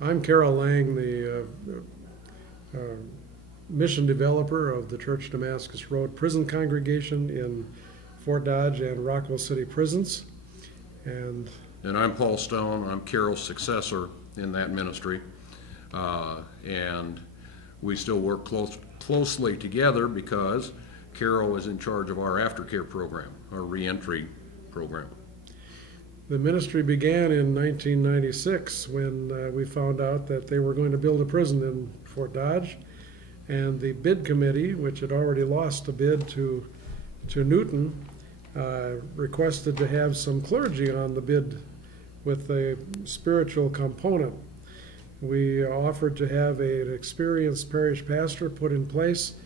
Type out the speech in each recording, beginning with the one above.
I'm Carroll Lang, the mission developer of the Church Damascus Road Prison Congregation in Fort Dodge and Rockwell City prisons. And I'm Paul Stone. I'm Carroll's successor in that ministry. And we still work closely together because Carroll is in charge of our aftercare program, our reentry program. the ministry began in 1996 when we found out that they were going to build a prison in Fort Dodge. And the bid committee, which had already lost a bid to Newton, requested to have some clergy on the bid with a spiritual component. We offered to have an experienced parish pastor put in place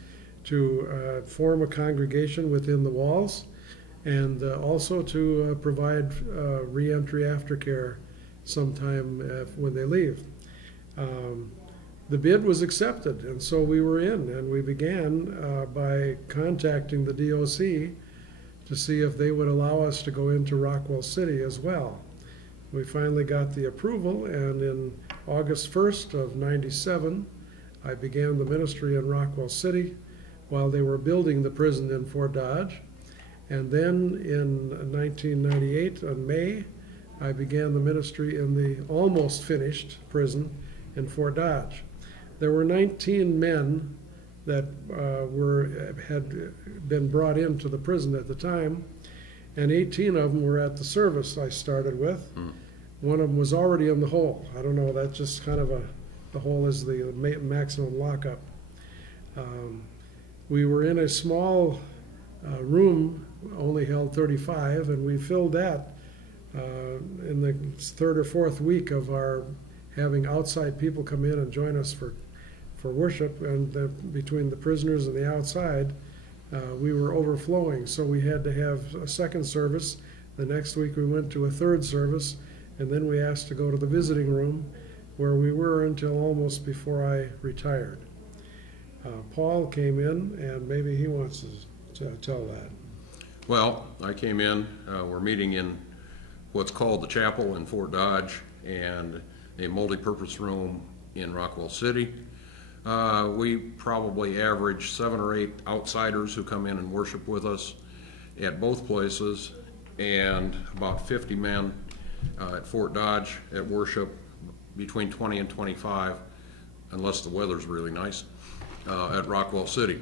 to form a congregation within the walls, and also to provide reentry aftercare sometime when they leave. The bid was accepted, and so we were in, and we began by contacting the DOC to see if they would allow us to go into Rockwell City as well. We finally got the approval, and in August 1st of '97, I began the ministry in Rockwell City while they were building the prison in Fort Dodge. And then in 1998, in May, I began the ministry in the almost finished prison in Fort Dodge. There were 19 men that had been brought into the prison at the time, and 18 of them were at the service I started with. One of them was already in the hole. I don't know, that's just kind of the hole is the maximum lockup. We were in a small room, only held 35, and we filled that in the third or fourth week of our having outside people come in and join us for worship, and between the prisoners and the outside, we were overflowing, so we had to have a second service. The next week we went to a third service, and then we asked to go to the visiting room, where we were until almost before I retired. Paul came in, and maybe he wants to tell that. Well, I came in, we're meeting in what's called the chapel in Fort Dodge and a multi-purpose room in Rockwell City. We probably average 7 or 8 outsiders who come in and worship with us at both places, and about 50 men at Fort Dodge at worship, between 20 and 25, unless the weather's really nice, at Rockwell City.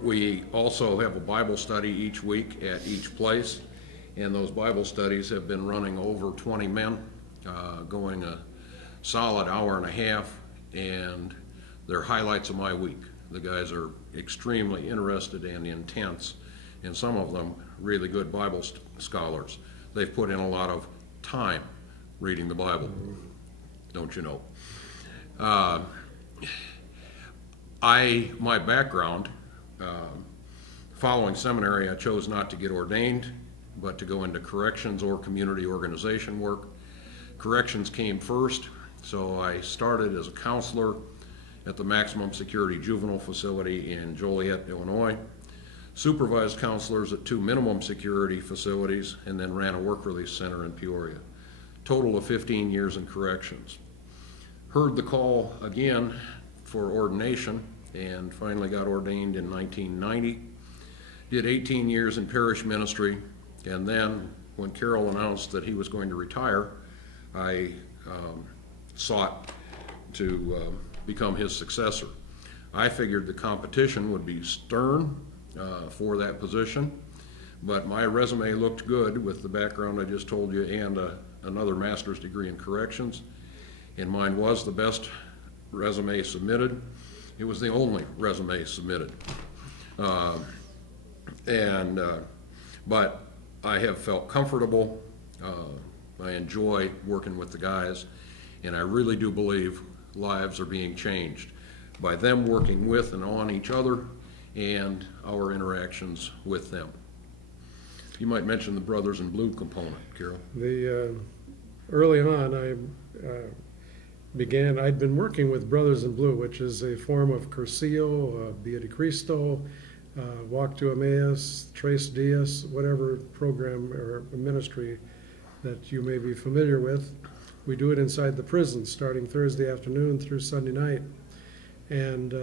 We also have a Bible study each week at each place, and those Bible studies have been running over 20 men, going a solid hour and a half, and they're highlights of my week. The guys are extremely interested and intense, and some of them really good Bible scholars. They've put in a lot of time reading the Bible, don't you know? My background, following seminary, I chose not to get ordained, but to go into corrections or community organization work. Corrections came first, so I started as a counselor at the maximum security juvenile facility in Joliet, Illinois, supervised counselors at 2 minimum security facilities, and then ran a work release center in Peoria. Total of 15 years in corrections. Heard the call again for ordination and finally got ordained in 1990. Did 18 years in parish ministry, and then when Carroll announced that he was going to retire, I sought to become his successor. I figured the competition would be stern for that position, but my resume looked good with the background I just told you and another master's degree in corrections, and mine was the best resume submitted. It was the only resume submitted. But I have felt comfortable. I enjoy working with the guys, and I really do believe lives are being changed by them working with and on each other and our interactions with them. You might mention the Brothers in Blue component, Carroll. Early on, I'd been working with Brothers in Blue, which is a form of Cursillo, Via de Cristo, Walk to Emmaus, Tres Dias, whatever program or ministry that you may be familiar with. We do it inside the prison, starting Thursday afternoon through Sunday night. And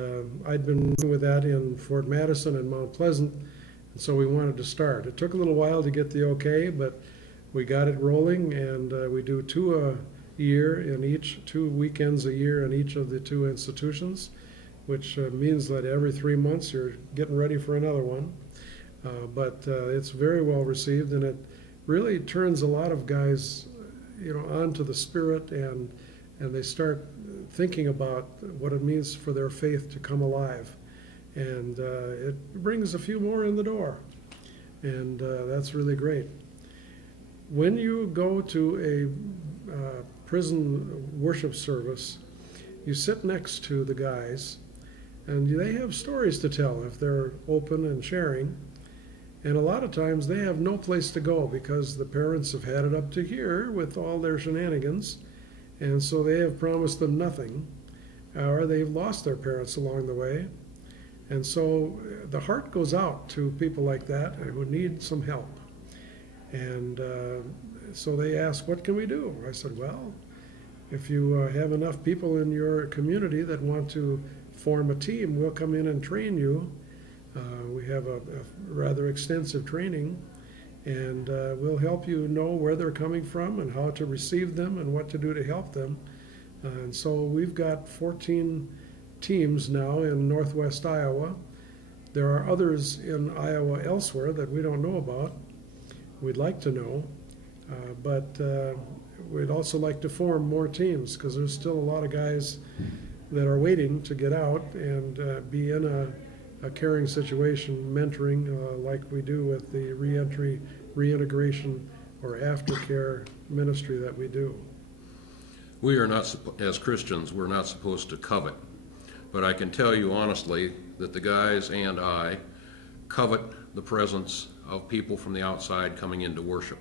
I'd been working with that in Fort Madison and Mount Pleasant, and so we wanted to start. It took a little while to get the okay, but we got it rolling, and we do 2 a year in each, 2 weekends a year in each of the 2 institutions, which means that every 3 months you're getting ready for another one. But it's very well received, and it really turns a lot of guys, onto the Spirit, and they start thinking about what it means for their faith to come alive. And it brings a few more in the door, and that's really great. When you go to a prison worship service, you sit next to the guys, and they have stories to tell if they're open and sharing. And a lot of times they have no place to go because the parents have had it up to here with all their shenanigans, and so they have promised them nothing, or they've lost their parents along the way. And so the heart goes out to people like that who need some help. And so they ask, what can we do? I said, well, if you have enough people in your community that want to form a team, we'll come in and train you. We have a rather extensive training, and we'll help you know where they're coming from and how to receive them and what to do to help them. And so we've got 14 teams now in northwest Iowa. There are others in Iowa elsewhere that we don't know about. We'd like to know, but we'd also like to form more teams because there's still a lot of guys that are waiting to get out and be in a caring situation, mentoring like we do with the reentry, reintegration, or aftercare ministry that we do. We are not, as Christians, we're not supposed to covet. But I can tell you honestly that the guys and I covet the presence of people from the outside coming into worship.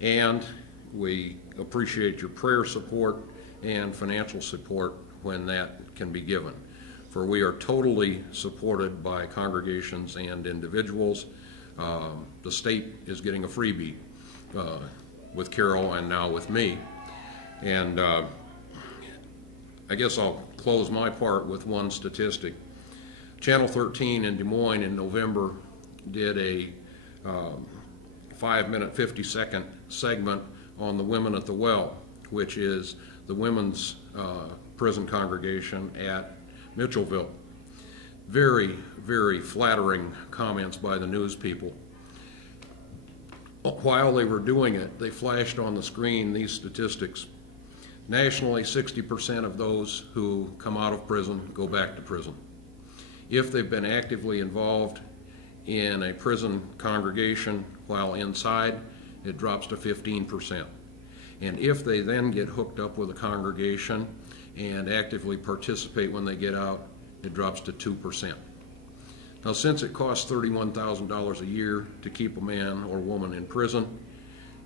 And we appreciate your prayer support and financial support when that can be given. For we are totally supported by congregations and individuals. The state is getting a freebie with Carroll and now with me. And I guess I'll close my part with one statistic. Channel 13 in Des Moines in November did a 5-minute, 50-second segment on the Women at the Well, which is the women's prison congregation at Mitchellville. Very, very flattering comments by the news people. While they were doing it, they flashed on the screen these statistics. Nationally, 60% of those who come out of prison go back to prison. If they've been actively involved in a prison congregation while inside, it drops to 15%. And if they then get hooked up with a congregation and actively participate when they get out, it drops to 2%. Now, since it costs $31,000 a year to keep a man or woman in prison,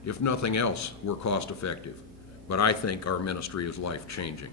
if nothing else, we're cost effective. But I think our ministry is life-changing.